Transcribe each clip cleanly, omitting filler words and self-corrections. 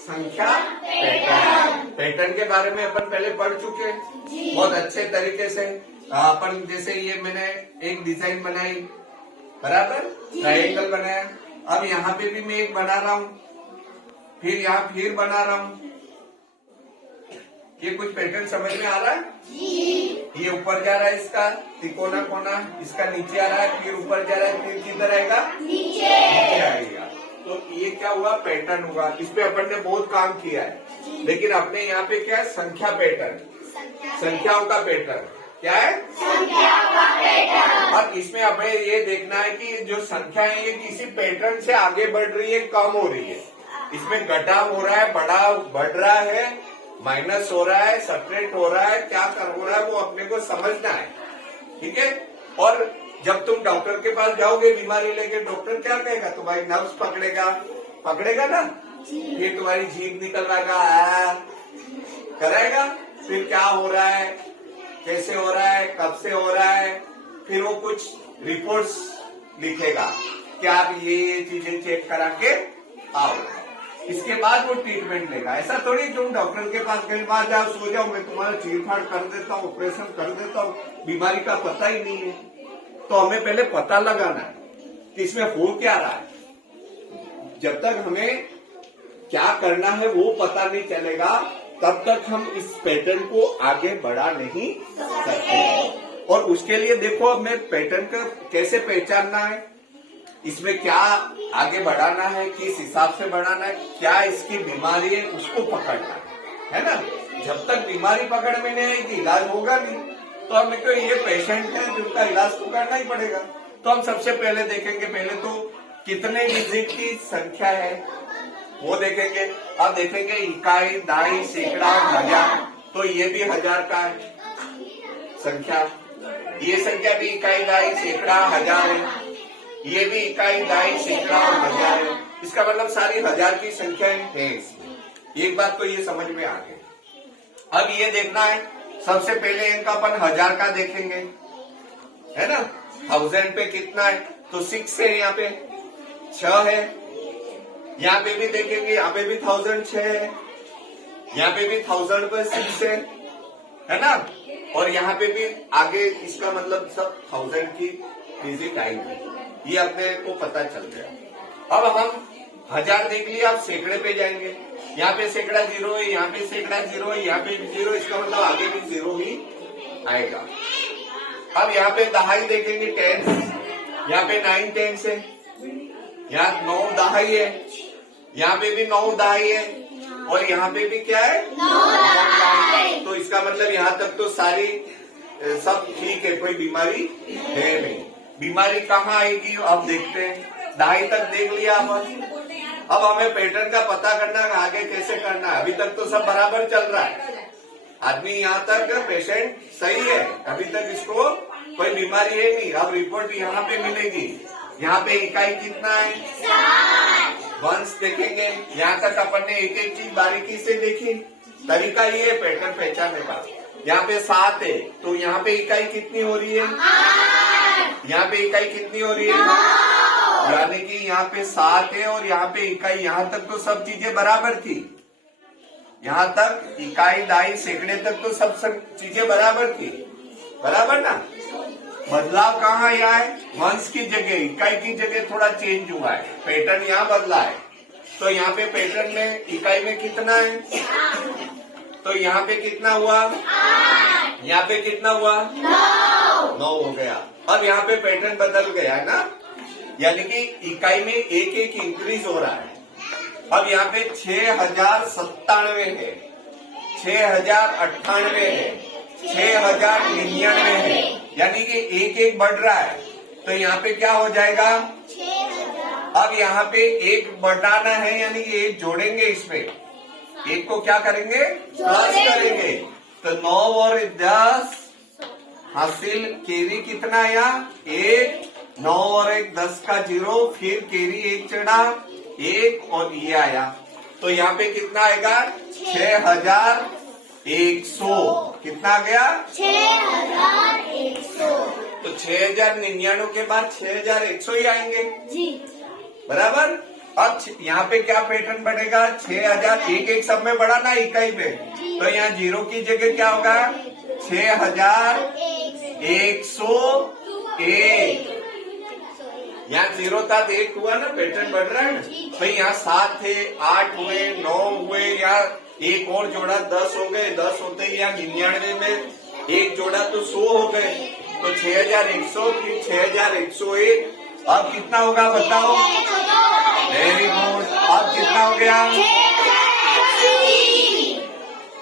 संख्या pattern. Pattern के बारे में अपन पहले पढ़ चुके हैं बहुत अच्छे तरीके से। अपन जैसे ये मैंने एक डिजाइन बनाई, बराबर, ट्रायंगल बनाया। अब यहाँ पे भी मैं एक बना रहा हूँ, फिर यहाँ फिर बना रहा हूँ। ये कुछ पैटर्न समझ में आ रहा है? ये ऊपर जा रहा है इसका तिकोना कोना, इसका नीचे आ रहा है, फिर ऊपर जा रहा है, फिर किधर आएगा? नीचे आएगा। तो ये क्या हुआ? पैटर्न हुआ। इस पे अपन ने बहुत काम किया है, लेकिन अपने यहाँ पे क्या है? संख्या पैटर्न, संख्याओं का पैटर्न। क्या है? संख्याओं का पैटर्न। और इसमें हमें ये देखना है कि जो संख्या है ये किसी पैटर्न से आगे बढ़ रही है, कम हो रही है। इसमें घटाव हो रहा है, बढ़ रहा है, माइनस हो रहा है, सब्ट्रैक्ट हो रहा है, क्या कर हो रहा है वो अपने को समझना है। ठीक है? और जब तुम डॉक्टर के पास जाओगे बीमारी लेके, डॉक्टर क्या कहेगा? तुम्हारी नब्ज पकड़ेगा ना, फिर तुम्हारी जीभ निकलवाएगा, कराएगा, फिर क्या हो रहा है, कैसे हो रहा है, कब से हो रहा है, फिर वो कुछ रिपोर्ट्स लिखेगा कि आप ये चीजें चेक करा के आओ। इसके बाद वो ट्रीटमेंट लेगा। ऐसा थोड़ी तुम डॉक्टर के पास कहीं बार जाओ, सो जाओ, मैं तुम्हारा चीरफाड़ कर देता हूँ, ऑपरेशन कर देता हूँ, बीमारी का पता ही नहीं है। तो हमें पहले पता लगाना है कि इसमें हो क्या रहा है। जब तक हमें क्या करना है वो पता नहीं चलेगा, तब तक हम इस पैटर्न को आगे बढ़ा नहीं सकते। और उसके लिए देखो हमें पैटर्न का कैसे पहचानना है, इसमें क्या आगे बढ़ाना है, किस हिसाब से बढ़ाना है, क्या इसकी बीमारी है उसको पकड़ना है ना। जब तक बीमारी पकड़ में नहीं आएगी इलाज होगा नहीं। तो हमें तो ये पेशेंट है जिनका इलाज तो करना ही पड़ेगा। तो हम सबसे पहले देखेंगे, पहले तो कितने डिजिट की संख्या है वो देखेंगे। अब देखेंगे इकाई, दाई, सैकड़ा, हजार। तो ये भी 1000 का है संख्या, ये संख्या भी इकाई, दाई, सैकड़ा, हजार है। ये भी इकाई, दाई, सैकड़ा और हजार है। इसका मतलब सारी 1000 की संख्याएं हैं इसमें। एक बात तो ये समझ में आ गई। अब ये देखना है, सबसे पहले इनका अपन 1000 का देखेंगे, है ना। 1000 पे कितना है? तो 6 है, यहाँ पे 6 है। यहाँ पे भी देखेंगे, यहाँ पे भी 1000 6 है, यहाँ पे भी 1000 पे 6 है ना। और यहाँ पे भी आगे इसका मतलब सब 1000 की डिजिट आएंगे, ये अपने को पता चल गया। अब हम 1000 देख लिया, अब सैकड़े पे जाएंगे। यहाँ पे सैकड़ा 0 है, यहाँ पे सैकड़ा 0 है, यहाँ पे भी 0, इसका मतलब आगे भी 0 ही आएगा। अब यहाँ पे दहाई देखेंगे, टेंस, यहाँ पे 9 टेंस है, यहाँ 9 दहाई है, यहाँ पे भी 9 दहाई है, और यहाँ पे भी क्या है? 9 दहाई। तो इसका मतलब यहाँ तक तो सारी सब ठीक है, कोई बीमारी है नहीं। बीमारी कहाँ आएगी अब देखते हैं। दहाई तक देख लिया अपन। अब हमें पैटर्न का पता करना है आगे कैसे करना है। अभी तक तो सब बराबर चल रहा है, आदमी यहाँ तक पेशेंट सही है, अभी तक इसको कोई बीमारी है नहीं। अब रिपोर्ट यहाँ पे मिलेगी, यहाँ पे इकाई कितना है? 1 देखेंगे। यहाँ तक अपन ने एक एक चीज बारीकी से देखी। तरीका ये है पैटर्न पहचानने का। यहाँ पे 7 है, तो यहाँ पे इकाई कितनी हो रही है? यहाँ पे इकाई कितनी हो रही है? यानी कि यहाँ पे 7 है और यहाँ पे इकाई। यहाँ तक तो सब चीजें बराबर थी, यहाँ तक इकाई, दाई, सैकड़े तक तो सब चीजें बराबर थी, बराबर ना। बदलाव कहाँ आया है? वंश की जगह, इकाई की जगह थोड़ा चेंज हुआ है, पैटर्न यहाँ बदला है। तो यहाँ पे पैटर्न में इकाई में कितना है? तो यहाँ पे कितना हुआ? यहाँ पे कितना हुआ? 9 हो गया। अब यहाँ पे पैटर्न बदल गया है ना, यानी कि इकाई में एक एक इंक्रीज हो रहा है। अब यहाँ पे 6097 है, 6098 है, 6099 है, यानी कि एक एक बढ़ रहा है। तो यहाँ पे क्या हो जाएगा? 6000। अब यहाँ पे एक बढ़ाना है, यानी कि एक जोड़ेंगे, इसमें एक को क्या करेंगे? प्लस करेंगे। तो 9 और 10 हासिल, केरी कितना आया? 1। 9 और 1 10 का 0, फिर केरी 1 चढ़ा 1 और ये आया। तो यहाँ पे कितना आएगा? 6100। कितना आ गया? 6100। तो 6099 के बाद 6100 ही आएंगे जी, बराबर। अब यहाँ पे क्या पैटर्न बनेगा, 6000, एक सब में बढ़ा ना इकाई में, तो यहाँ 0 की जगह क्या होगा, 6101। यहाँ 0 था तो 1 हुआ ना, पैटर्न बढ़ रहा है ना। भाई यहाँ 7 थे, 8 हुए, 9 हुए, यहाँ एक और जोड़ा 10 हो गए, 10 होते ही यहाँ 99 में एक जोड़ा तो 100 हो गए, तो 6100, फिर 6101। अब कितना होगा बताओ, वेरी गुड। अब कितना हो गया,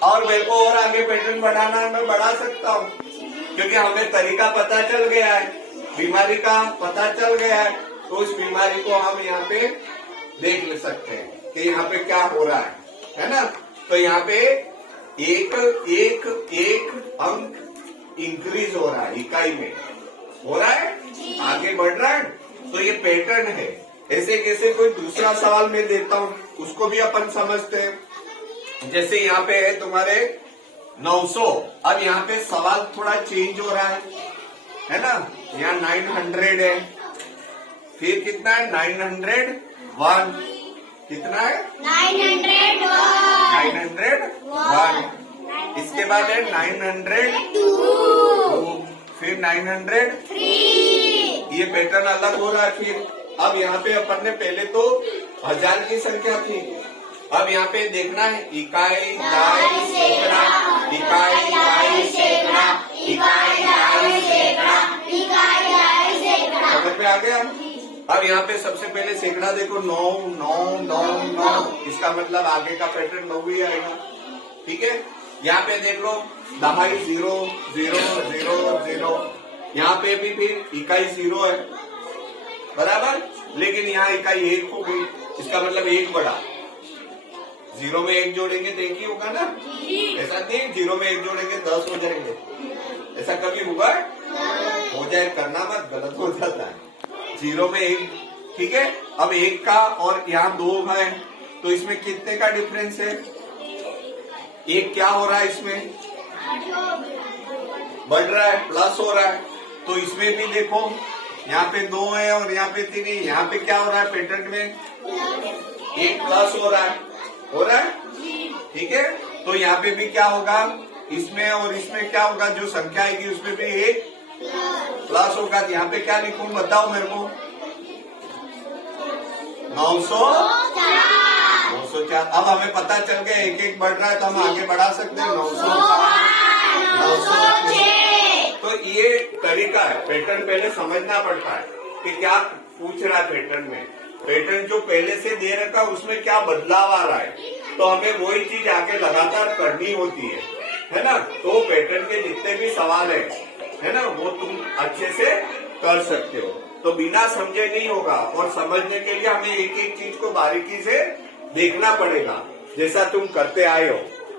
और मेरे को और आगे पैटर्न बढ़ाना है, मैं बढ़ा सकता हूँ, क्योंकि हमें तरीका पता चल गया है, बीमारी का पता चल गया है, तो उस बीमारी को हम यहाँ पे देख ले सकते हैं कि यहाँ पे क्या हो रहा है ना। तो यहाँ पे एक एक एक अंक इंक्रीज हो रहा है, इकाई में हो रहा है, आगे बढ़ रहा है। तो ये पैटर्न है। ऐसे कैसे कोई दूसरा सवाल मैं देता हूँ, उसको भी अपन समझते हैं। जैसे यहाँ पे है तुम्हारे 900, अब यहाँ पे सवाल थोड़ा चेंज हो रहा है ना। यहाँ 900 है, फिर कितना है 901, कितना है 901, इसके बाद है 902, फिर 903, ये पैटर्न अलग हो रहा है। फिर अब यहाँ पे अपन ने पहले तो 1000 की संख्या थी, अब यहाँ पे देखना है इकाई, दाई, सैकड़ा, इकाई, दाई, सैकड़ा, इकाई, दाई, सैकड़ा, इकाई, दाई, सैकड़ा, समझ में आ गया। अब यहाँ पे सबसे पहले सैकड़ा देखो, 9 9 9 9, इसका मतलब आगे का पैटर्न 9 ही आएगा, ठीक है। यहाँ पे देख लो दहाई 0 0 0 0, यहाँ पे भी फिर इकाई 0 है बराबर, लेकिन यहाँ इकाई 1 हो गई, इसका मतलब 1 बढ़ा। 0 में 1 जोड़ेंगे तो 1 ही होगा ना, ऐसा नहीं 0 में 1 जोड़ेंगे 10 हो जाएंगे, ऐसा कभी हुआ हो जाए, करना मत, गलत हो जाता है। 0 में 1, ठीक है। अब 1 का और यहाँ 2 है, तो इसमें कितने का डिफरेंस है, 1 क्या हो रहा है, इसमें बढ़ रहा है, प्लस हो रहा है। तो इसमें भी देखो यहाँ पे 2 है और यहाँ पे 3 है, यहाँ पे क्या हो रहा है पैटर्न में, 1 प्लस हो रहा है, ठीक है। तो यहाँ पे भी क्या होगा, इसमें और इसमें क्या होगा, जो संख्या आएगी उसमें भी 1 प्लस होगा। यहाँ पे क्या लिखूं बताओ मेरे को, 904। अब हमें पता चल गया 1 1 बढ़ रहा है, तो हम आगे बढ़ा सकते हैं 906। तो ये तरीका है, पैटर्न पहले समझना पड़ता है कि क्या पूछ रहा है पैटर्न में, पैटर्न जो पहले से दे रखा उसमें क्या बदलाव आ रहा है, तो हमें वही चीज आगे लगातार करनी होती है ना। तो पैटर्न के जितने भी सवाल है ना, वो तुम अच्छे से कर सकते हो। तो बिना समझे नहीं होगा, और समझने के लिए हमें एक एक चीज को बारीकी से देखना पड़ेगा, जैसा तुम करते आए हो।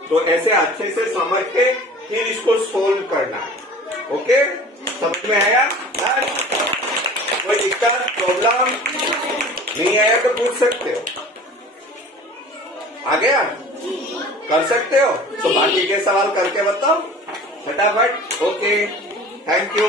तो ऐसे अच्छे से समझ के फिर इसको सोल्व करना है। ओके, समझ में आया? कोई दिक्कत, प्रॉब्लम नहीं आया तो पूछ सकते हो, आ गया, कर सकते हो। तो बाकी के सवाल करके बताओ फटाफट। Okay, thank you.